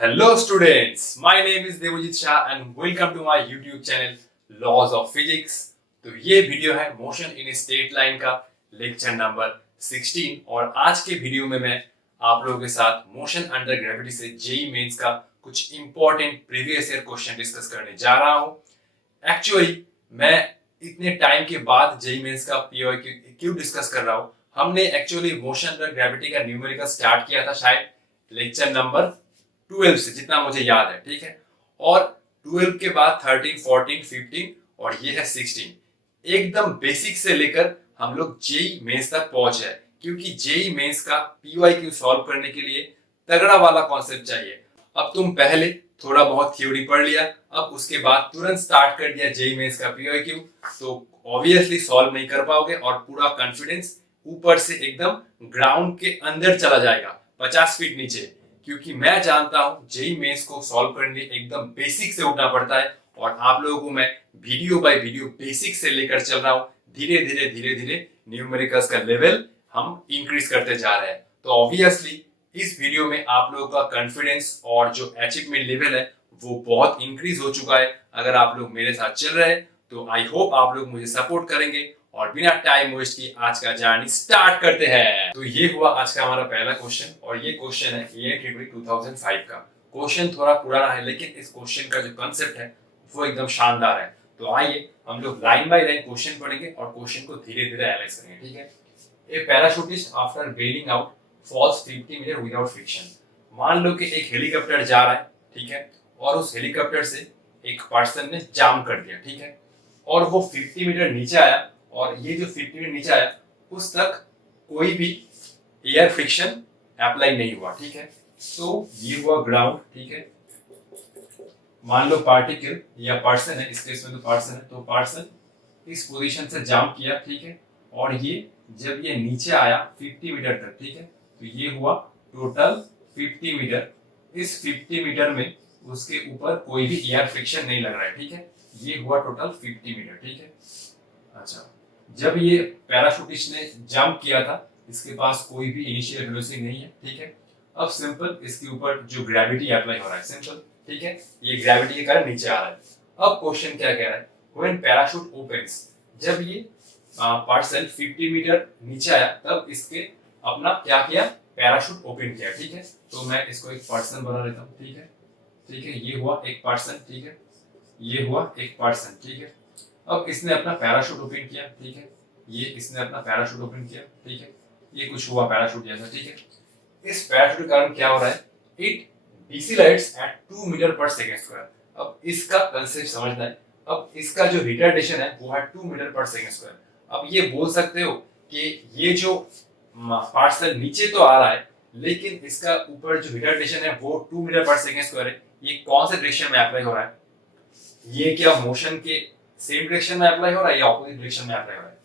Hello students, my name is Devojit Shah and welcome to my YouTube channel Laws of Physics। तो ये video है motion in straight line का lecture number 16 और आज के video में मैं आप लोगों के साथ मोशन अंडर ग्रेविटी से जेई मेंस का कुछ important previous year question discuss करने जा रहा हूँ। एक्चुअली मैं इतने टाइम के बाद जेई मेंस का पीओ क्यों डिस्कस कर रहा हूँ। हमने एक्चुअली मोशन अंडर ग्रेविटी का न्यूमेरिकल स्टार्ट किया था शायद लेक्चर नंबर 12 से, जितना मुझे याद है, ठीक है। और 12 के बाद 13, 14, 15 और ये है 16। एकदम बेसिक से लेकर हम लोग जेई मेंस तक पहुंचे हैं, क्योंकि जेई मेंस का पीवाईक्यू सॉल्व करने के लिए तगड़ा वाला कॉन्सेप्ट चाहिए। अब तुम पहले थोड़ा बहुत थ्योरी पढ़ लिया, अब उसके बाद तुरंत स्टार्ट कर दिया जेई मेंस का पीवाईक्यू, तो ऑब्वियसली सॉल्व नहीं कर पाओगे और पूरा कॉन्फिडेंस ऊपर से एकदम ग्राउंड के अंदर चला जाएगा, 50 फीट नीचे। क्योंकि मैं जानता हूं जेई मेंस को सॉल्व करने लिए एकदम बेसिक से उठना पड़ता है और आप लोगों को मैं वीडियो बाय वीडियो बेसिक से लेकर चल रहा हूं। धीरे धीरे न्यूमेरिकल्स का लेवल हम इंक्रीज करते जा रहे हैं। तो ऑब्वियसली इस वीडियो में आप लोगों का कॉन्फिडेंस और जो अचीवमेंट लेवल है वो बहुत इंक्रीज हो चुका है। अगर आप लोग मेरे साथ चल रहे हैं तो आई होप आप लोग मुझे सपोर्ट करेंगे और बिना टाइम वेस्ट किए आज का जर्नी स्टार्ट करते हैं। तो ये हुआ आज का हमारा पहला क्वेश्चन और ये क्वेश्चन है AIEEE 2005 का। क्वेश्चन थोड़ा पुराना है लेकिन इस क्वेश्चन का जो कांसेप्ट है वो एकदम शानदार है। तो आइए हम लोग लाइन बाय लाइन क्वेश्चन पढ़ेंगे और क्वेश्चन को धीरे धीरे एनालाइज करेंगे, ठीक है। A parachutist after bailing out falls 50 metre without friction. मान लो कि एक हेलीकॉप्टर जा रहा है, ठीक है, और उस हेलीकॉप्टर से एक पर्सन ने जाम कर दिया, ठीक है, और वो 50 मीटर नीचे आया और ये जो 50 मीटर नीचे आया उस तक कोई भी एयर फ्रिक्शन अप्लाई नहीं हुआ, ठीक है। तो ये हुआ ग्राउंड, ठीक है। मान लो पार्टिकल या पर्सन है, इस केस में तो पर्सन है, तो पर्सन इस पोजीशन से जंप किया, ठीक है, और ये जब ये नीचे आया 50 मीटर तक, ठीक है, तो ये हुआ टोटल 50 मीटर। इस 50 मीटर में उसके ऊपर कोई भी एयर फ्रिक्शन नहीं लग रहा है, ठीक है। ये हुआ टोटल 50 मीटर, ठीक है। अच्छा, जब ये पैराशूटिस्ट ने जंप किया था इसके पास कोई भी इनिशियल वेलोसिटी नहीं है, ठीक है। अब सिंपल इसके ऊपर जो ग्रेविटी अप्लाई हो रहा है, सिंपल, ठीक है, ये ग्रेविटी के कारण नीचे आ रहा है। अब क्वेश्चन क्या कह रहा है, व्हेन पैराशूट ओपन्स, जब ये पर्सन 50 मीटर नीचे आया तब इसके अपना क्या किया, पैराशूट ओपन किया, ठीक है। तो मैं इसको एक पर्सन बना लेता हूँ, ठीक है, ठीक है। ये हुआ एक पर्सन, ठीक है, ये हुआ एक पर्सन, ठीक है। अब इसने अपना पैराशूट ओपन किया, ठीक है, ये इसने अपना पैराशूट ओपन किया, ठीक है, ये कुछ हुआ पैराशूट जैसा, ठीक है। इस पैराशूट के कारण क्या हो रहा है, इट डिसेलरेट्स एट 2 मीटर पर सेकंड स्क्वायर। अब इसका कांसेप्ट समझना है। अब इसका जो रिटार्डेशन है वो है 2 मीटर पर सेकंड स्क्वायर। अब ये बोल सकते हो कि ये जो पार्सल नीचे तो आ रहा है लेकिन इसका ऊपर जो रिटार्डेशन है वो 2 मीटर पर सेकंड स्क्वायर है। ये कौन से डायरेक्शन में अप्लाई हो रहा है, ये क्या मोशन के सेम डायरेक्शन में अप्लाई हो रहा है या ऑपोजिट डायरेक्शन में अप्लाई हो रहा है,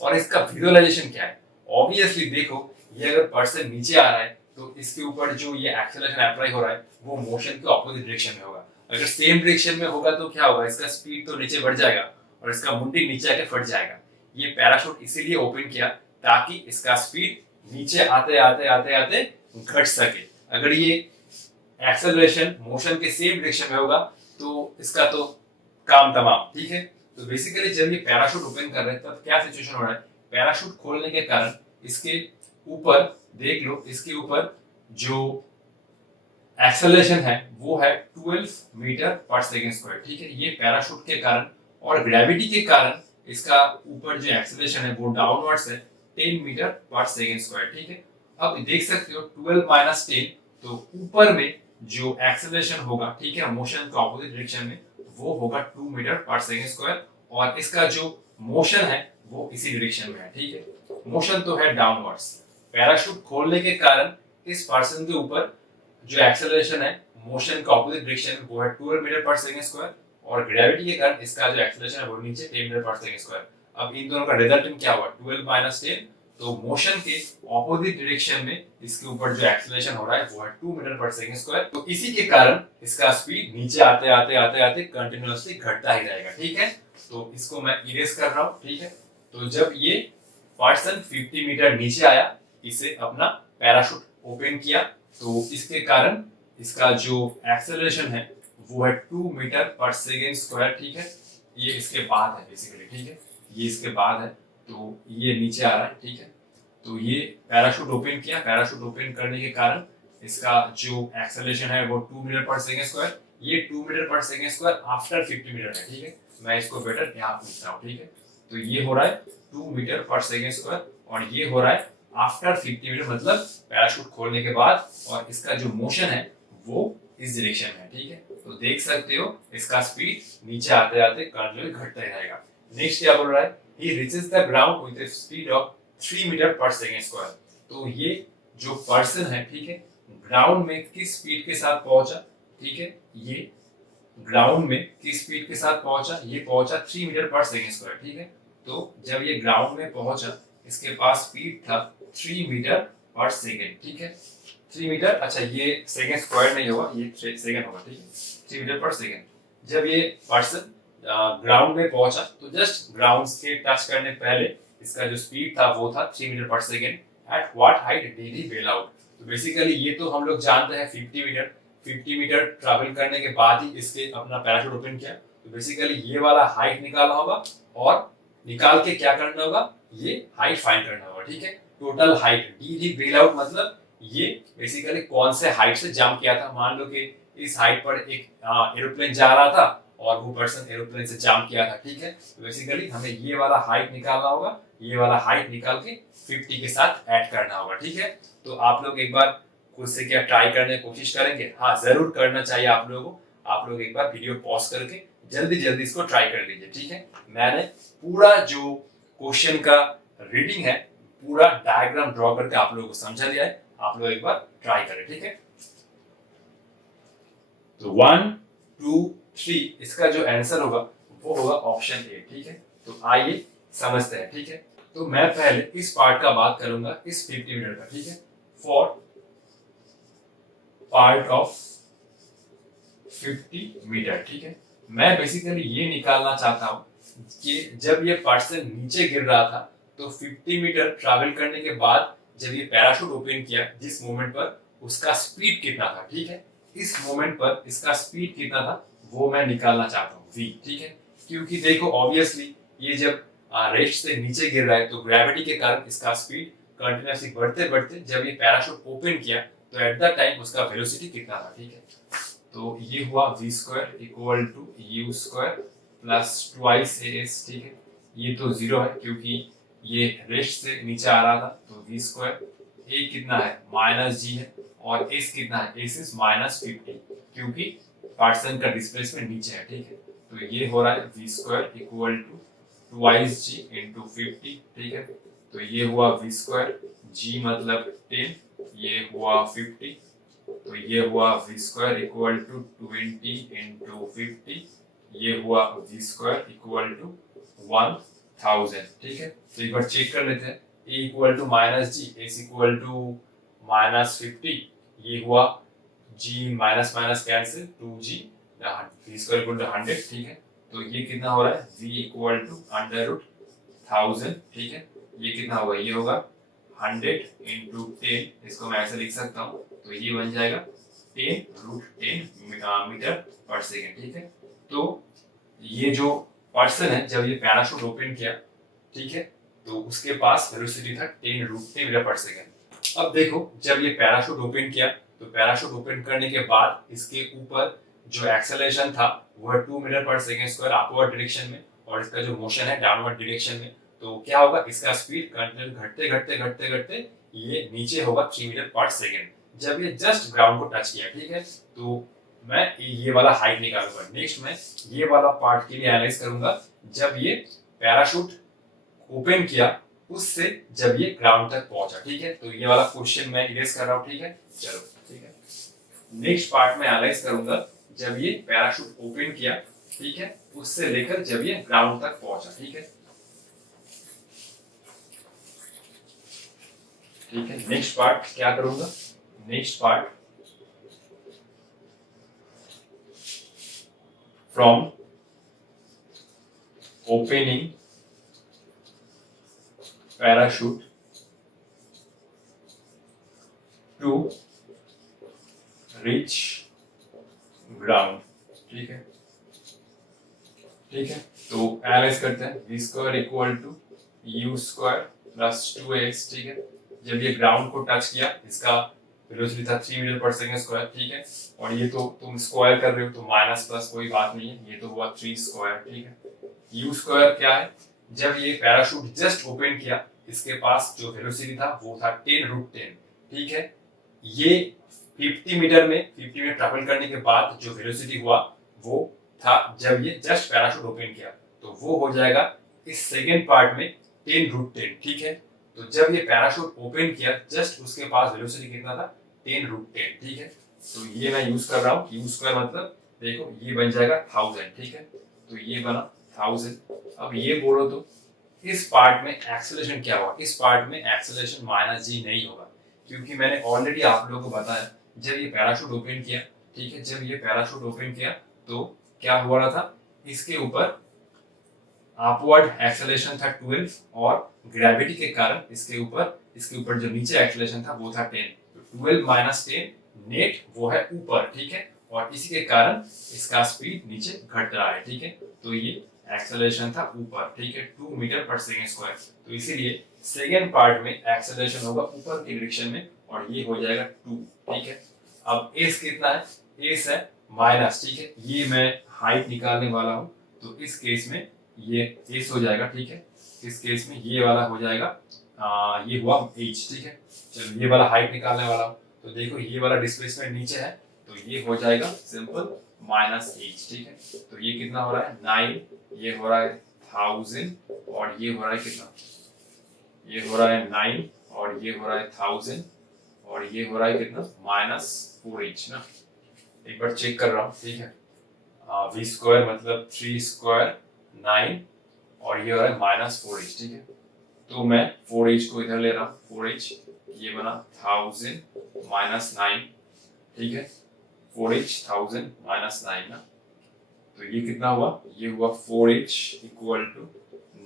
और इसका विजुअलाइजेशन क्या है। ऑब्वियसली देखो, ये अगर पर्सन नीचे आ रहा है तो इसके ऊपर जो ये एक्सेलरेशन अप्लाई हो रहा है वो मोशन के ऑपोजिट डायरेक्शन में होगा। अगर सेम डायरेक्शन में होगा तो क्या होगा, इसका स्पीड तो नीचे बढ़ जाएगा और इसका मुंडी नीचे आके फट जाएगा। ये पैराशूट इसीलिए ओपन किया ताकि इसका स्पीड नीचे आते आते आते आते घट सके। अगर ये एक्सेलरेशन मोशन के सेम डायरेक्शन में होगा तो इसका तो काम तमाम, ठीक है। तो बेसिकली जब ये पैराशूट ओपन कर रहे हैं तब क्या सिचुएशन हो रहा है, पैराशूट खोलने के कारण इसके ऊपर देख लो, इसके ऊपर जो एक्सेलरेशन है वो है 12 मीटर पर सेकंड स्क्वायर, ठीक है। ये पैराशूट के कारण और ग्रेविटी के कारण इसका ऊपर जो एक्सेलरेशन है वो डाउनवर्ड्स है 10 मीटर पर सेकंड स्क्वायर, ठीक है। अब देख सकते हो 12 माइनस 10, तो ऊपर में जो एक्सेलरेशन होगा, ठीक है, मोशन के ऑपोजिट डायरेक्शन में वो होगा 2 मीटर पर सेकंड स्क्वायर और इसका जो मोशन है वो इसी डायरेक्शन में है, ठीक है। मोशन तो है डाउनवर्ड्स। पैराशूट खोलने के कारण इस पर्सन के ऊपर जो एक्सेलरेशन है मोशन के ऑपोजिट डायरेक्शन में वो है 12 मीटर पर सेकंड स्क्वायर और ग्रेविटी के कारण इसका जो एक्सेलरेशन है वो नीचे 10 मीटर पर सेकंड स्क्वायर। अब इन दोनों का रिजल्टेंट क्या हुआ, 12 माइनस 10, तो मोशन के ऑपोजिट डायरेक्शन में इसके ऊपर जो एक्सेलरेशन हो रहा है वो है 2 मीटर पर सेकंड स्क्वायर। तो इसी के कारण इसका स्पीड नीचे आते आते आते आते कंटिन्यूअसली घटता ही रहेगा, ठीक है। तो इसको मैं इरेज कर रहा हूं, ठीक है। तो जब ये पर्सन 50 मीटर नीचे आया, इसे अपना पैराशूट ओपन किया, तो इसके कारण इसका जो एक्सेलरेशन है वो है 2 मीटर पर सेकेंड स्क्वायर, ठीक है। ये इसके बाद है बेसिकली, ठीक है, ये इसके बाद है, तो ये नीचे आ रहा है, ठीक है। तो ये पैराशूट ओपन किया, पैराशूट ओपन करने के कारण इसका जो एक्सेलरेशन है वो 2 मीटर पर सेकेंड स्क्वायर, ये 2 metre per second square after 50 metre है, ठीक है। मैं इसको बेटर यहाँ पूछता हूँ, ठीक है। तो ये हो रहा है 2 मीटर पर सेकेंड स्क्वायर और ये हो रहा है आफ्टर 50 मीटर, मतलब पैराशूट खोलने के बाद, और इसका जो मोशन है वो इस डायरेक्शन में है, ठीक है। तो देख सकते हो इसका स्पीड नीचे आते आते कंटिन्यू घटता ही रहेगा। नेक्स्ट क्या बोल रहा है, he reaches the ground with a speed of 3 metre per second square. तो ये जो पर्सन है, ठीक है, ग्राउंड में किस स्पीड के साथ पहुंचा, ठीक है, ये ग्राउंड में किस स्पीड के साथ पहुंचा, ये पहुंचा 3 मीटर पर सेकेंड स्क्वायर, ठीक है। तो जब ये ग्राउंड में पहुंचा इसके पास स्पीड था 3 मीटर पर सेकेंड, ठीक है। 3 मीटर, अच्छा ये सेकेंड स्क्वायर नहीं होगा, ये सेकेंड होगा, ठीक है, 3 मीटर पर सेकेंड। जब ये पर्सन ग्राउंड में पहुंचा तो जस्ट ग्राउंड के टच करने पहले इसका जो स्पीड था वो था 3 metre per second. At what height did he bail out. तो बेसिकली ये तो हम लोग जानते हैं 50 मीटर, 50 मीटर ट्रैवल करने के बाद ही इसके अपना पैराशूट ओपन किया। तो बेसिकली ये वाला हाइट निकालना होगा और निकाल के क्या करना होगा, ये हाइट फाइंड करना होगा, ठीक है। Total height D D bail out, मतलब ये बेसिकली कौन से हाइट से जंप किया था। मान लो कि इस हाइट पर एक एरोप्लेन जा रहा था और वो पर्सन एरोप्लेन से जंप किया था, ठीक है। तो बेसिकली हमें ये वाला हाइट निकालना होगा, ये वाला हाइट निकाल के 50 के साथ ऐड करना होगा, ठीक है। तो आप लोग एक बार खुद से क्या ट्राई करने की कोशिश करेंगे, हाँ जरूर करना चाहिए आप लोगों को। आप लोग एक बार वीडियो पॉज करके जल्दी जल्दी इसको ट्राई कर लीजिए, ठीक है। मैंने पूरा जो क्वेश्चन का रीडिंग है पूरा डायग्राम ड्रॉ करके आप लोगों को समझा दिया है, आप लोग एक बार ट्राई करें, ठीक है। तो 1 2 3 इसका जो आंसर होगा वो होगा ऑप्शन ए, ठीक है। तो आइए समझते हैं, ठीक है। तो मैं पहले इस पार्ट का बात करूंगा, इस 50 मीटर का, ठीक है। फॉर पार्ट ऑफ 50 मीटर, ठीक है। मैं बेसिकली ये निकालना चाहता हूं कि जब ये पर्सन नीचे गिर रहा था तो 50 मीटर ट्रैवल करने के बाद जब ये पैराशूट ओपन किया, जिस मोमेंट पर उसका स्पीड कितना था, ठीक है, इस मोमेंट पर इसका स्पीड कितना था वो मैं निकालना चाहता हूँ v, ठीक है। क्योंकि देखो ऑब्वियसली ये जब रेस्ट से नीचे गिर रहा है तो ग्रेविटी के कारण इसका स्पीड कंटिन्यूसली बढ़ते बढ़ते जब ये पैराशूट ओपन किया तो एट द टाइम उसका वेलोसिटी कितना था, ठीक है। तो ये हुआ v square equal to u square plus twice as, ठीक है। ये तो जीरो है क्योंकि ये रेस्ट से नीचे आ रहा था, तो v स्क्वायर, a कितना है माइनस g है और s कितना है, s इज माइनस 50 क्योंकि पार्सन का डिस्प्लेसमेंट नीचे है, ठीक है। तो ये हो रहा है v square equal to twice g into 50, ठीक है। तो ये हुआ v स्क्वायर, g मतलब 10, ये हुआ 50, तो ये हुआ v square equal to 20 into 50, ये हुआ v स्क्वायर इक्वल टू 1000, ठीक है। तो एक बार चेक कर लेते हैं, a equal to minus g, s equal to minus 50, ये हुआ g minus minus cancel 2g, v square equal to 100, ठीक है। तो ये कितना हो रहा है v equal to under root 1000, ठीक है। ये कितना होगा, ये होगा 100 इंटू 10, इसको मैं ऐसे लिख सकता हूँ, तो ये बन जाएगा 10 रूट 10 मीटर पर सेकेंड, ठीक है। तो ये जो पर्सन है जब ये पैराशूट ओपन किया, ठीक है, तो उसके पास वेलोसिटी था 10 रूट 10 मीटर पर सेकेंड। अब देखो जब ये पैराशूट ओपन किया तो पैराशूट ओपन करने के बाद इसके ऊपर जो एक्सेलरेशन था वो है 2 metre per second square upward direction में, और इसका जो मोशन है डाउनवर्ड डायरेक्शन में। तो क्या होगा, इसका स्पीड कंटिन्यू घटते घटते घटते घटते ये नीचे होगा 3 मीटर पर सेकेंड जब ये जस्ट ग्राउंड को टच किया, ठीक है। तो मैं ये वाला हाइट निकालूंगा। नेक्स्ट मैं ये वाला पार्ट के लिए एनालाइज करूंगा जब ये पैराशूट ओपन किया उससे जब ये ग्राउंड तक पहुंचा, ठीक है। तो ये वाला क्वेश्चन मैं इरेज कर रहा हूं, ठीक है। चलो ठीक है, नेक्स्ट पार्ट में एनालाइज करूंगा जब ये पैराशूट ओपन किया, ठीक है, उससे लेकर जब ये ग्राउंड तक पहुंचा, ठीक है। ठीक है, नेक्स्ट पार्ट क्या करूंगा, next part from opening parachute to reach ground. ठीक है, ठीक है। तो एनालाइज करते हैं। v square equal to u square plus 2x। ठीक है, जब ये ग्राउंड को टच किया, इसका वेलोसिटी था 3 मीटर पर सेकंड स्क्वायर। ठीक है, और ये तो तुम स्क्वायर कर रहे हो तो माइनस प्लस कोई बात नहीं है, ये तो हुआ 3 स्क्वायर। ठीक है, u स्क्वायर क्या है, जब ये पैराशूट जस्ट ओपन किया, इसके पास जो वेलोसिटी था वो था 10√10। ठीक है, ये 50 मीटर में 50 मीटर ट्रैवल करने के बाद जो वेलोसिटी हुआ वो था जब ये जस्ट पैराशूट ओपन किया, तो वो हो जाएगा इस सेकेंड पार्ट में 10√10। ठीक है, तो जब ये पैराशूट ओपन किया, जस्ट उसके पास वेलोसिटी कितना था, 10√10। ठीक है, तो ये मैं यूज कर रहा हूँ, यू स्क्वायर मतलब देखो ये बन जाएगा 1000। ठीक है, तो ये बना 1000। अब ये बोलो तो इस पार्ट में एक्सेलरेशन क्या होगा, इस पार्ट में एक्सेलरेशन -g नहीं होगा, क्योंकि मैंने ऑलरेडी आप लोगों को बताया जब ये पैराशूट ओपन किया। ठीक है, जब ये पैराशूट ओपन किया तो क्या हो रहा था, इसके ऊपर अपवर्ड एक्सेलरेशन था 12 और ग्रेविटी के कारण इसके ऊपर जो नीचे एक्सेलरेशन था वो था 10। तो 12 - 10 नेट वो है ऊपर। ठीक है, और इसी के कारण इसका स्पीड नीचे घट रहा है। ठीक है, तो ये एक्सेलरेशन था ऊपर। ठीक है, 2 मीटर पर सेकंड स्क्वायर, तो इसीलिए सेकेंड पार्ट में एक्सेलरेशन होगा ऊपर की डायरेक्शन में और ये हो जाएगा 2। ठीक है, अब एस कितना है, एस है माइनस। ठीक है, ये मैं हाइट निकालने वाला हूँ, तो इस केस में ये एस हो जाएगा। ठीक है, इस केस में ये वाला हो जाएगा ये हुआ एच। ठीक है, चलो ये वाला हाइट निकालने वाला हूँ, तो देखो ये वाला डिस्प्लेसमेंट नीचे है, तो ये हो जाएगा सिंपल -h। ठीक है, तो ये कितना हो रहा है 9, ये हो रहा है 1000 और ये हो रहा है कितना, ये हो रहा है 9 और ये हो रहा है 1000 और ये हो रहा है कितना -4h ना। एक बार चेक कर रहा हूँ। ठीक है, v स्क्वायर मतलब 3 स्क्वायर 9 और ये हो रहा है -4h। ठीक है, तो मैं 4h को इधर ले रहा हूँ, 4h ये बना 1000 -9। ठीक है, 4h 1000 -9 ना, तो ये कितना हुआ, ये हुआ 4h इक्वल टू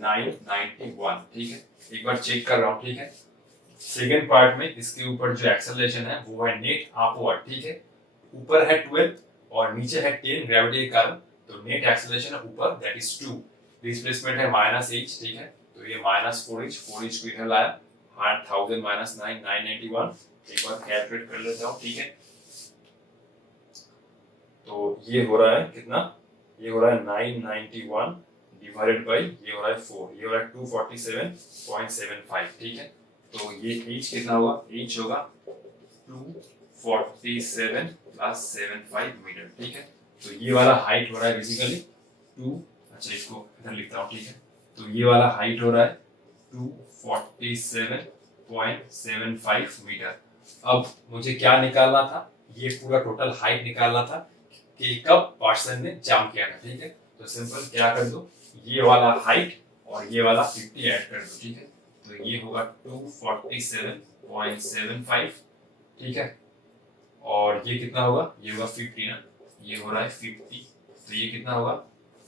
991। ठीक है, एक बार चेक कर रहा हूँ। ठीक है, सेकेंड पार्ट में इसके ऊपर जो एक्सेलरेशन है वो है नेट अपवर्ड। ठीक है, ऊपर है 12 और नीचे है 10 ग्रेविटी के कारण, तो नेट एक्सेलरेशन है ऊपर दैट इज 2, डिस्प्लेसमेंट है -h। ठीक है, तो ये -4h, 4h को इधर लाया, 1000 -9 991। एक बार कैलकुलेट कर लेता हूँ। ठीक है, तो ये हो रहा है कितना, ये हो रहा है 991 डिवाइडेड बाय ये हो रहा है 4, ये हो रहा है 247.75। ठीक है, तो ये h कितना होगा, h होगा 247 + 75 मीटर। ठीक है, तो ये वाला हाइट हो रहा है बेसिकली 2, अच्छा इसको इधर लिखता हूँ। ठीक है, तो ये वाला हाइट हो रहा है 247.75 मीटर। अब मुझे क्या निकालना था, ये पूरा टोटल हाइट निकालना था कि कब पर्सन ने जंप किया था। ठीक है, तो सिंपल क्या कर दो, ये वाला हाइट और ये वाला 50 ऐड कर दो। ठीक है, तो ये होगा 247.75। ठीक है, और ये कितना होगा, ये होगा 50 ना, ये हो रहा है 50, तो ये कितना होगा,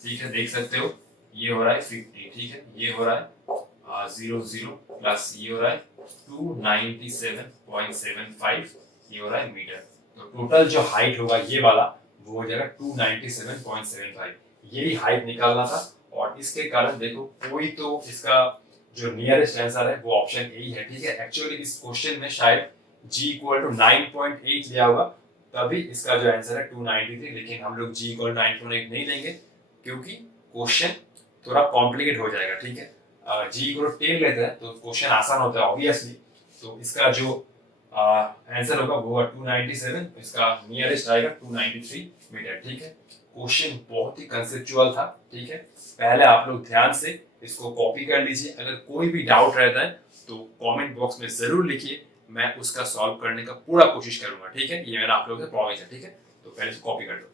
ठीक है देख सकते हो, ये हो रहा है 50। ठीक है, ये हो रहा है 00 प्लस ये हो रहा है 297.75, ये हो रहा है मीटर। तो टोटल जो हाइट होगा ये वाला वो हो जाएगा 297.75, यही हाइट निकालना था। और इसके कारण देखो कोई तो इसका जो नियरेस्ट आंसर है वो ऑप्शन ए ही है। ठीक है, एक्चुअली इस क्वेश्चन में शायद g इक्वल टू 9.8 लिया होगा, तभी इसका जो आंसर है 293, लेकिन हम लोग g इक्वल 9.8 नहीं लेंगे क्योंकि क्वेश्चन थोड़ा कॉम्प्लिकेट हो जाएगा। ठीक है, g इक्वल 10 लेते हैं तो क्वेश्चन आसान होता है ऑब्वियसली, तो इसका जो आंसर होगा वो होगा 297, इसका नियरेस्ट आएगा 293 मीटर। ठीक है, क्वेश्चन बहुत ही कंसेप्चुअल था। ठीक है, पहले आप लोग ध्यान से इसको कॉपी कर लीजिए, अगर कोई भी डाउट रहता है तो कमेंट बॉक्स में जरूर लिखिए, मैं उसका सॉल्व करने का पूरा कोशिश करूंगा। ठीक है, ये मेरा आप लोगों से प्रॉमिस है। ठीक है, तो पहले से कॉपी कर लो।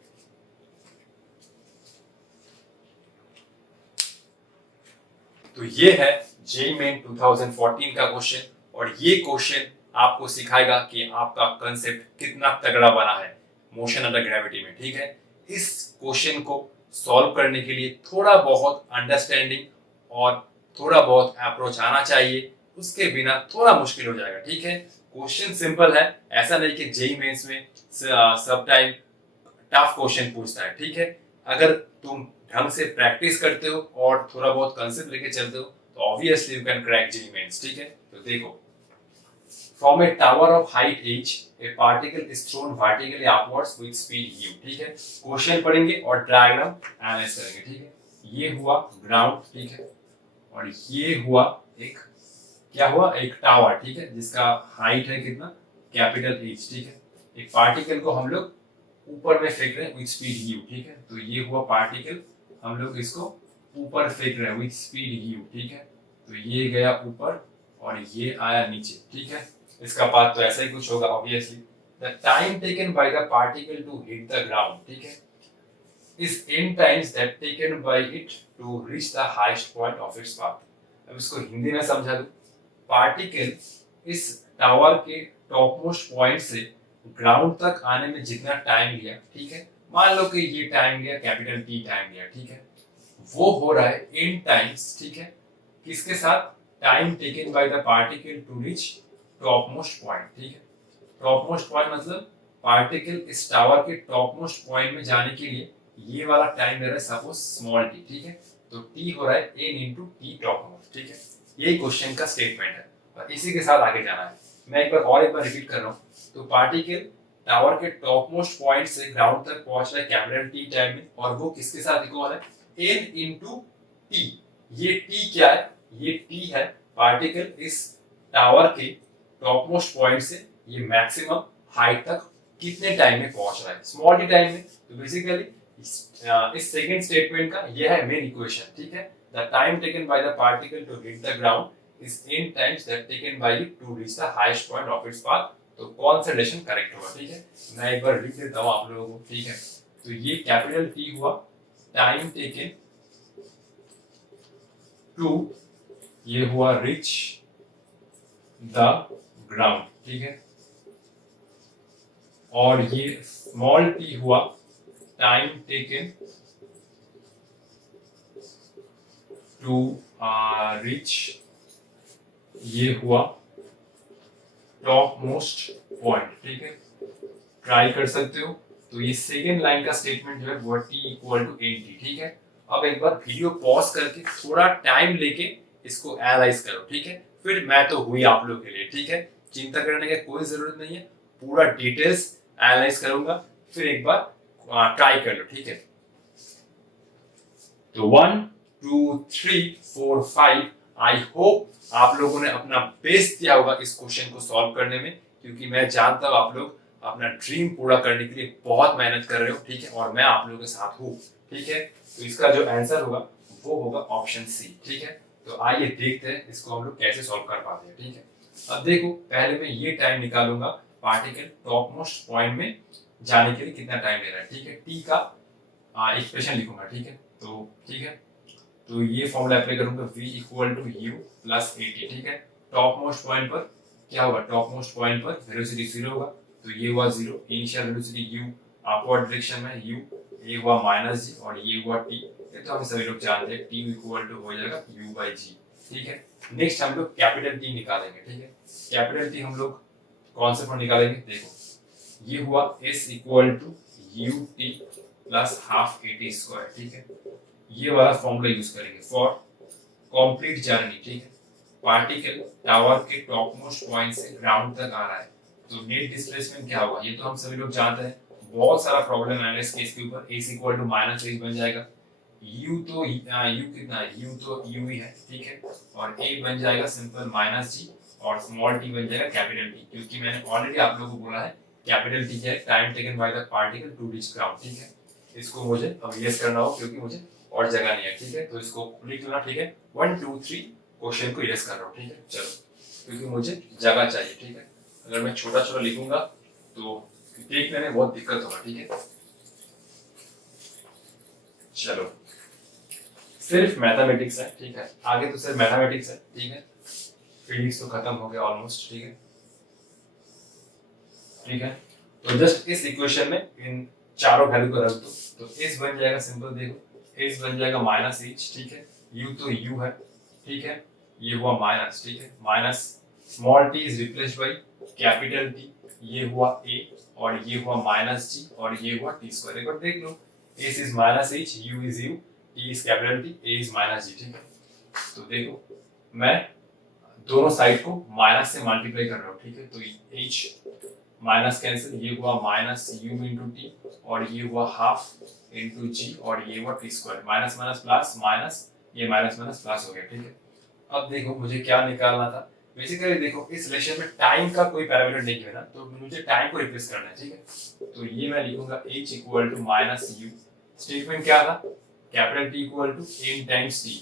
तो ये है जेईई मेन 2014 का क्वेश्चन, और ये क्वेश्चन आपको सिखाएगा कि आपका कंसेप्ट कितना तगड़ा बना है मोशन अंडर ग्रेविटी में। ठीक है, इस क्वेश्चन को सॉल्व करने के लिए थोड़ा बहुत अंडरस्टैंडिंग और थोड़ा बहुत अप्रोच आना चाहिए, उसके बिना थोड़ा मुश्किल हो जाएगा। ठीक है, क्वेश्चन सिंपल है, ऐसा नहीं कि जेई मेंस में सब टाइम टफ क्वेश्चन पूछता है, ठीक है। अगर तुम ढंग से प्रैक्टिस करते हो और थोड़ा बहुत कंसेप्ट लेके चलते हो तो obviously you can crack JEE Mains, ठीक है। तो देखो, from a tower of height h a particle is thrown vertically upwards with speed u, ठीक है। क्वेश्चन पढ़ेंगे और डायग्राम एनालाइज करेंगे, ठीक है। ये हुआ ग्राउंड, ठीक है, और ये हुआ एक, क्या हुआ, एक टावर, ठीक है, जिसका हाइट है कितना, कैपिटल H, ठीक है। एक पार्टिकल को हम लोग ऊपर में फेंक रहे हैं विद स्पीड u, ठीक है। तो ये हुआ पार्टिकल, हम लोग इसको ऊपर फेंक रहे हैं विद स्पीड u, ठीक है। तो ये गया ऊपर और ये आया नीचे, ठीक है। इसका पाथ तो ऐसा ही कुछ होगा obviously. The time taken by the particle to hit the ground, ठीक है, is n times that taken by it to reach the highest point of its path। अब इसको हिंदी में समझा दूं, पार्टिकल इस टावर के टॉप मोस्ट पॉइंट से ग्राउंड तक आने में जितना टाइम लिया, ठीक है, मान लो कि ये टाइम लिया कैपिटल टी टाइम लिया, ठीक है, वो हो रहा है n टाइम्स, ठीक है, किसके साथ, time taken by the particle to reach top most point, ठीक है। टॉप मोस्ट पॉइंट मतलब पार्टिकल इस टावर के टॉप मोस्ट पॉइंट में जाने के लिए ये वाला टाइम ले रहा है सपोज स्मॉल टी, ठीक है। तो टी हो रहा है n into T top most, ठीक है। यही क्वेश्चन का स्टेटमेंट है और इसी के साथ आगे जाना है। मैं एक बार रिपीट कर रहा हूँ। तो पार्टिकल टावर के टॉप मोस्ट पॉइंट से ग्राउंड तक पहुंच रहा है कैपिटल टी टाइम में, और वो किसके साथ इक्वल है, n इंटू टी। ये टी क्या है, ये टी है पार्टिकल इस टावर के टॉप मोस्ट पॉइंट से ये मैक्सिमम हाइट तक कितने टाइम में पहुंच रहा है, स्मॉल टी टाइम में। तो बेसिकली इस सेकंड स्टेटमेंट का यह है मेन इक्वेशन, ठीक है। The time taken by the particle to hit the ground is n times that taken by it to reach the highest point of its path. तो कौन सा रिलेशन करेक्ट होगा, ठीक है। मैं एक बार लिख देता हूं आप लोगों को, ठीक है। तो ये कैपिटल T हुआ टाइम टेकन टू, ये हुआ रीच द ग्राउंड, ठीक है, और ये स्मॉल t हुआ टाइम टेकन टू रीच, ये हुआ टॉप मोस्ट पॉइंट, ठीक है। ट्राई कर सकते हो। तो ये सेकेंड लाइन का स्टेटमेंट जो है वो t इक्वल टू nt, ठीक है। अब एक बार वीडियो पॉज करके थोड़ा टाइम लेके इसको एनालाइज करो, ठीक है। फिर मैं तो हुई आप लोगों के लिए, ठीक है, चिंता करने की कोई जरूरत नहीं है। पूरा डिटेल्स एनालाइज करूंगा, फिर एक बार ट्राई कर लो, ठीक है। तो 1 2 3 4 5, आई होप आप लोगों ने अपना बेस्ट दिया होगा इस क्वेश्चन को सॉल्व करने में, क्योंकि मैं जानता हूं आप लोग अपना ड्रीम पूरा करने के लिए बहुत मेहनत कर रहे हो, ठीक है, और मैं आप लोगों के साथ हूं, ठीक है। तो इसका जो आंसर होगा वो होगा ऑप्शन सी, ठीक है। तो आइए देखते हैं इसको हम लोग कैसे सॉल्व कर पाते हैं, ठीक है। अब देखो, पहले मैं ये टाइम निकालूंगा पार्टिकल टॉप मोस्ट पॉइंट में जाने के लिए कितना टाइम ले रहा है, ठीक है। टी का एक्सप्रेशन लिखूंगा, ठीक है। तो ठीक है, तो ये फॉर्मूला अप्लाई करूंगा, v equal to u plus at, ठीक है। टॉप मोस्ट पॉइंट पर क्या होगा, टॉप मोस्ट पॉइंट पर वेलोसिटी 0 होगा, तो ये हुआ 0, initial velocity u upward direction में u, ये हुआ माइनस g और ये हुआ t। ये तो हम सभी लोग जानते हैं t इक्वल टू हो जाएगा u बाई g, ठीक है। नेक्स्ट हम लोग कैपिटल T निकालेंगे, ठीक है। कैपिटल T हम लोग कौन से पर निकालेंगे, देखो, ये हुआ s equal to ut plus half at square, ठीक है। ये वाला फॉर्मूला यूज करेंगे फॉर कंप्लीट जर्नी, ठीक है। पार्टिकल टावर के टॉप मोस्ट पॉइंट से ग्राउंड तक आ रहा है, तो नेट डिस्प्लेसमेंट क्या होगा, ये तो हम सभी लोग जानते हैं, बहुत सारा प्रॉब्लम एनालिसिस केस के ऊपर। s equal to minus h बन जाएगा, u तो u कितना है, u तो u ही है, ठीक है, और a बन जाएगा सिंपल माइनस g, और स्मॉल t बन जाएगा कैपिटल T, क्योंकि मैंने ऑलरेडी आप लोगों को बोला है कैपिटल T क्या है, time taken by the particle to reach ground, ठीक है। इसको मुझे अब यस करना हो क्योंकि मुझे और जगह नहीं है, ठीक है। तो इसको लिख लेना, ठीक है। 1 2 3 क्वेश्चन को यस कर रहा हूँ, ठीक है। चलो, क्योंकि मुझे जगह चाहिए, ठीक है। अगर मैं छोटा छोटा लिखूंगा तो देखने में बहुत दिक्कत होगा, ठीक है। चलो, सिर्फ मैथमेटिक्स है, ठीक है, आगे तो सिर्फ मैथमेटिक्स है, ठीक है। फिजिक्स तो खत्म हो गया ऑलमोस्ट, ठीक है, ठीक है। तो जस्ट इस इक्वेशन में इन चारों वैल्यू को रख दो, तो s बन जाएगा सिंपल, देखो s बन जाएगा माइनस h, ठीक है। u तो u है, ठीक है, ये हुआ माइनस, ठीक है, minus small t is replaced by capital T, ये हुआ ए, और ये हुआ माइनस जी, और ये हुआ टी स्क्वायर। एक बार देख लो, S is minus H, U is U, T is capital T, A is minus G. ठीक है, तो देखो मैं दोनों साइड को माइनस से मल्टीप्लाई कर रहा हूँ। ठीक है, तो h माइनस कैंसिल, ये हुआ माइनस यू इंटू टी, और ये हुआ हाफ इंटू जी, और ये हुआ T square. Minus minus plus minus, ये माइनस माइनस प्लस हो गया। ठीक है, अब देखो मुझे क्या निकालना था। बेसिकली देखो इस रिलेशन में टाइम का कोई पैरामीटर नहीं है ना, तो मुझे टाइम को रिप्लेस करना है। ठीक है, तो ये मैं लिखूंगा h equal to minus u. Statement क्या था, capital T equal to n times t,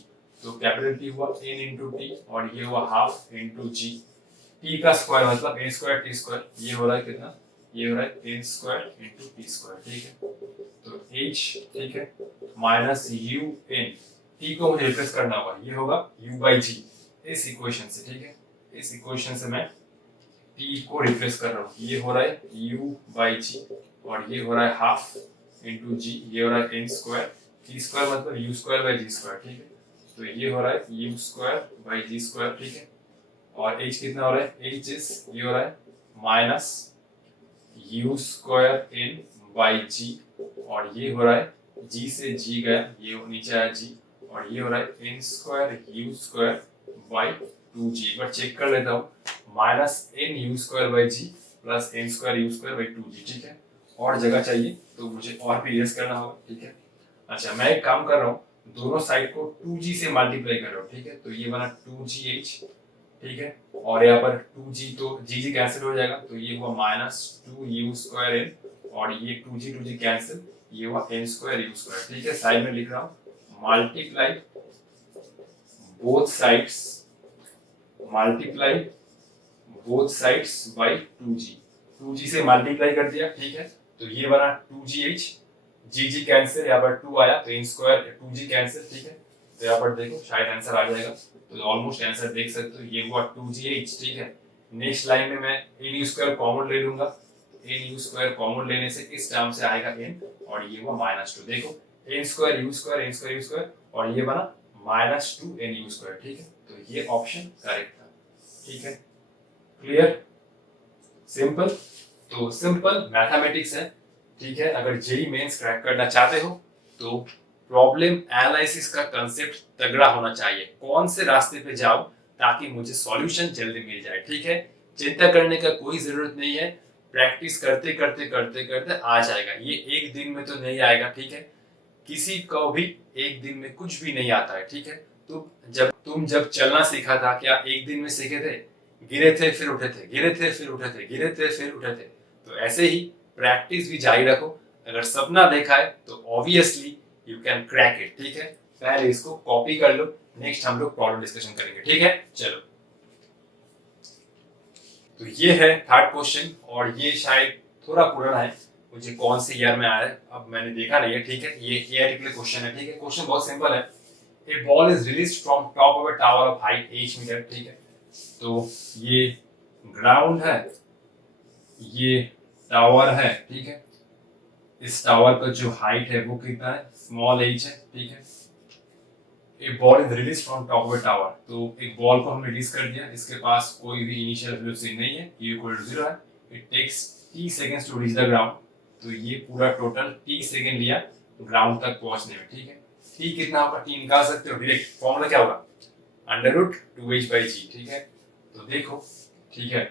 तो कैपिटल T हुआ n इंटू टी, और ये हुआ हाफ इंटू जी। टी का स्क्वायर मतलब a स्क्वायर टी स्क्वायर, ये हो रहा है कितना, ये हो रहा है n square into t square. ठीक है, तो h, ठीक है, माइनस यू n, टी को मुझे रिप्लेस करना होगा, ये होगा u बाई जी इस इक्वेशन से। ठीक है, इस इक्वेशन से मैं t को रिप्लेस कर रहा हूँ, ये हो रहा है u बाई जी, और ये हो रहा है हाफ इंटू जी, ये हो रहा है n स्क्वायर, टी स्क्वायर मतलब u square by g square. ठीक है, तो ये हो रहा है u square by g square. ठीक है, और h कितना हो रहा है, h इज, ये हो रहा है minus u square n by G, और ये हो रहा है g से g गया, ये नीचे आया g, और ये हो रहा है n square u square by two G. एक बार चेक कर लेता हूँ, minus n u square by G plus n square u square by two G. ठीक है, और जगह चाहिए तो मुझे और भी इरेज करना होगा। ठीक है, अच्छा मैं एक काम कर रहा हूँ, दोनों साइड को 2g से मल्टीप्लाई कर रहा हूँ। ठीक है, तो ये बना 2gh। ठीक है, और यहाँ पर 2g तो g कैंसिल हो जाएगा, तो ये हुआ माइनस 2u स्क्वायर n, और ये 2g कैंसिल, ये हुआ n स्क्वायर u स्क्वायर। ठीक है, साइड में लिख रहा हूँ multiply both sides, multiply both sides by 2g। 2g से मल्टीप्लाई कर दिया। ठीक है, तो ये बना 2gh, जी कैंसिल, यहाँ पर 2 आया तो n स्क्वायर 2g कैंसिल। ठीक है, तो यहाँ पर देखो शायद आंसर आ जाएगा, तो ऑलमोस्ट आंसर देख सकते हो, ये हुआ 2gh। ठीक है, नेक्स्ट लाइन में मैं n u स्क्वायर कॉमन ले लूंगा, n u स्क्वायर कॉमन लेने से इस टर्म से आएगा n, और ये हुआ माइनस 2। देखो n square u square, n square u square, और ये बना माइनस 2 n u स्क्वायर। ठीक है, तो ये ऑप्शन करेक्ट था। ठीक है, क्लियर, सिंपल। तो सिंपल मैथमेटिक्स है। ठीक है, अगर जेई मेंस क्रैक करना चाहते हो तो प्रॉब्लम एनालिसिस का कंसेप्ट तगड़ा होना चाहिए, कौन से रास्ते पे जाऊं ताकि मुझे सॉल्यूशन जल्दी मिल जाए। ठीक है, चिंता करने का कोई जरूरत नहीं है, प्रैक्टिस करते करते करते करते आ जाएगा, ये एक दिन में तो नहीं आएगा। ठीक है, किसी को भी एक दिन में कुछ भी नहीं आता है। ठीक है, तो जब चलना सीखा था, क्या एक दिन में सीखे थे? गिरे थे फिर उठे थे, गिरे थे फिर उठे थे, गिरे थे फिर उठे थे। तो ऐसे ही प्रैक्टिस भी जारी रखो, अगर सपना देखा है तो obviously you can crack it. ठीक है, पहले इसको कॉपी कर लो, नेक्स्ट हम लोग प्रॉब्लम डिस्कशन करेंगे। ठीक है, चलो, तो ये है थर्ड क्वेश्चन, और ये शायद थोड़ा पुराना है, मुझे कौन से ईयर में आया है अब मैंने देखा नहीं है। ठीक है, ये थियरेटिकल क्वेश्चन है। ठीक है, क्वेश्चन बहुत सिंपल है, a ball is released from top of a tower of height h metre. ठीक है, तो ये ग्राउंड है, ये टावर है। ठीक है, इस टावर का जो हाइट है वो कितना है, स्मॉल h है। ठीक है, a ball is release from top of a tower, तो एक बॉल को हम रिलीज कर दिया, इसके पास कोई भी इनिशियल वेलोसिटी नहीं है, u इक्वल टू 0 है, it takes t seconds to reach the ground, तो ये पूरा टोटल t सेकंड लिया ग्राउंड तक पहुंचने में। ठीक है, t कितना होगा, t निकाल सकते हो डायरेक्ट, फॉर्मूला क्या होगा, अंडर रूट 2h बाई जी। ठीक है, तो देखो, ठीक है,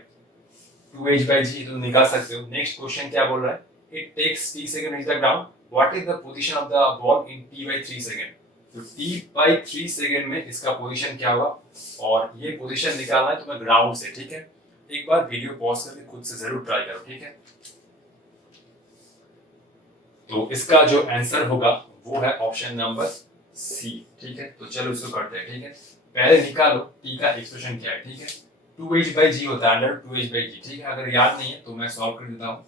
2h बाई जी तो निकाल सकते हो। नेक्स्ट क्वेश्चन क्या बोल रहा है, it takes t second reach the ground, what is the position of the ball in t by 3 second. तो t बाई 3 सेकंड में इसका पोजीशन क्या होगा, और ये पोजीशन निकालना है तुम्हें ग्राउंड से। ठीक है, एक बार वीडियो पॉज करके खुद से जरूर ट्राई करो। ठीक है, तो इसका जो आंसर होगा वो है ऑप्शन नंबर सी। ठीक है, तो चलो इसको करते हैं। ठीक है, पहले निकालो t का एक्सप्रेशन क्या है। ठीक है, 2h बाई जी होता है, अंडर 2h बाई जी। ठीक है, अगर याद नहीं है तो मैं सॉल्व कर देता हूँ,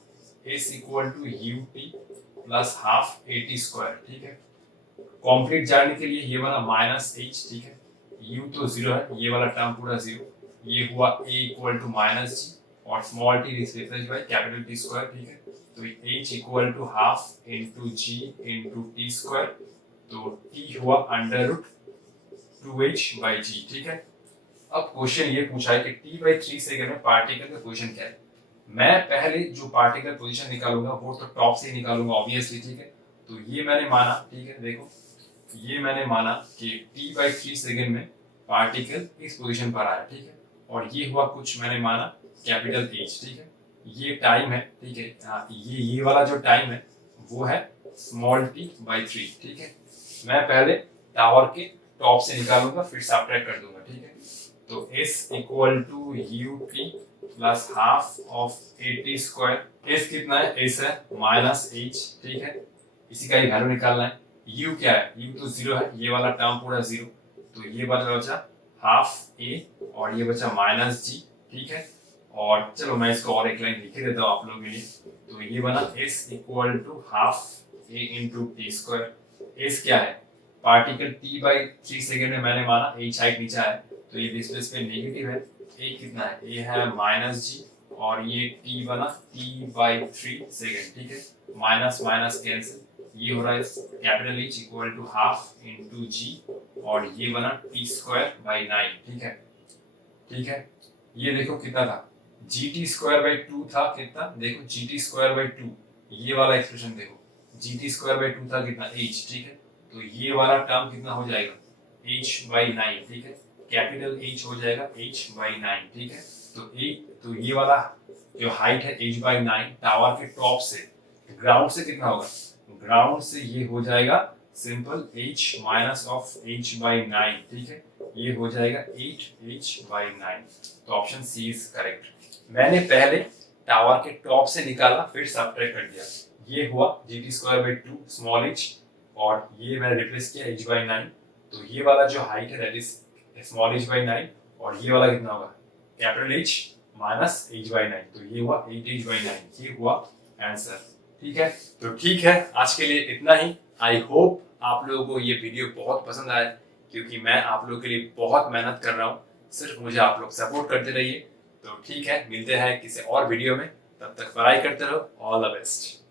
s equal to ut plus half at square. ठीक है, कंप्लीट जानने के लिए ये वाला माइनस h। ठीक है, u तो 0 है, ये वाला टर्म पूरा 0, ये हुआ a equal to minus g, और small t replace by capital T square. ठीक है, तो h equal to half into g into t square, तो t हुआ under root 2h by g। ठीक है, अब क्वेश्चन ये पूछा है कि t/3 सेकंड में पार्टिकल का पोजीशन क्या है। मैं पहले जो पार्टिकल पोजीशन निकालूंगा वो तो टॉप से निकालूंगा ऑब्वियसली, ठीक है। तो ये मैंने माना, ठीक है, देखो ये मैंने माना कि t/3 सेकंड में पार्टिकल इस पोजीशन पर आया, ठीक है। और ये हुआ कुछ मैंने माना कैपिटल H, ठीक है। ये टाइम है, ठीक है। ये वाला जो टाइम है वो है स्मॉल t/3, ठीक है। मैं पहले टावर के टॉप से निकालूंगा फिर सब्ट्रैक्ट कर दूंगा, ठीक है। तो S equal to UT plus half of 80 square. S कितना है? S है -H, ठीक है। इसी का ही वैल्यू निकालना है। U क्या है? U तो 0 है, ये वाला टर्म पूरा 0, तो ये बचा हाफ A और ये बचा -G, ठीक है। और चलो मैं इसको और एक लाइन लिख देता हूँ आप लोगों के लिए। तो ये बना S equal to half A into t square. S क्या है? पार्टिकल t/3 सेकंड में मैंने माना H हाइट नीचे है, तो ये डिस्प्लेसमेंट नेगेटिव है। A कितना है? A है -G और ये t बना t/3 सेकंड, ठीक है। माइनस माइनस कैंसिल, ये हो रहा है capital H equal to half into G और ये बना t²/9, ठीक है, ठीक है। ये देखो कितना था? gt²/2 था, कितना? देखो gt²/2, ये वाला एक्सप्रेशन देखो, gt²/2 था कितना? H, ठीक है। तो ये वाला टर्म कितना हो जाएगा? h/9, ठीक है। कैपिटल H हो जाएगा h/9, ठीक है। तो ये वाला जो हाइट है h/9 टावर के टॉप से, ग्राउंड से कितना होगा? ग्राउंड से ये हो जाएगा simple h minus of h/9, ठीक है। ये हो जाएगा 8h/9। तो ऑप्शन सी इज करेक्ट। मैंने पहले टावर के टॉप से निकाला फिर सब्ट्रैक्ट कर दिया। ये हुआ gt²/2 स्मॉल h और ये मैंने रिप्लेस किया h/9। तो ये वाला जो हाइट है दैट इज स्मॉल h/9 और ये वाला कितना होगा? कैपिटल H माइनस h/9, तो ये हुआ 8h/9। ये हुआ आंसर, ठीक है। तो ठीक है, आज के लिए इतना ही। आई होप आप लोगों को ये वीडियो बहुत पसंद आया, क्योंकि मैं आप लोगों के लिए बहुत मेहनत कर रहा हूँ। सिर्फ मुझे आप लोग सपोर्ट करते रहिए। तो ठीक है, मिलते हैं किसी और वीडियो में, तब तक पढ़ाई करते रहो। All the best.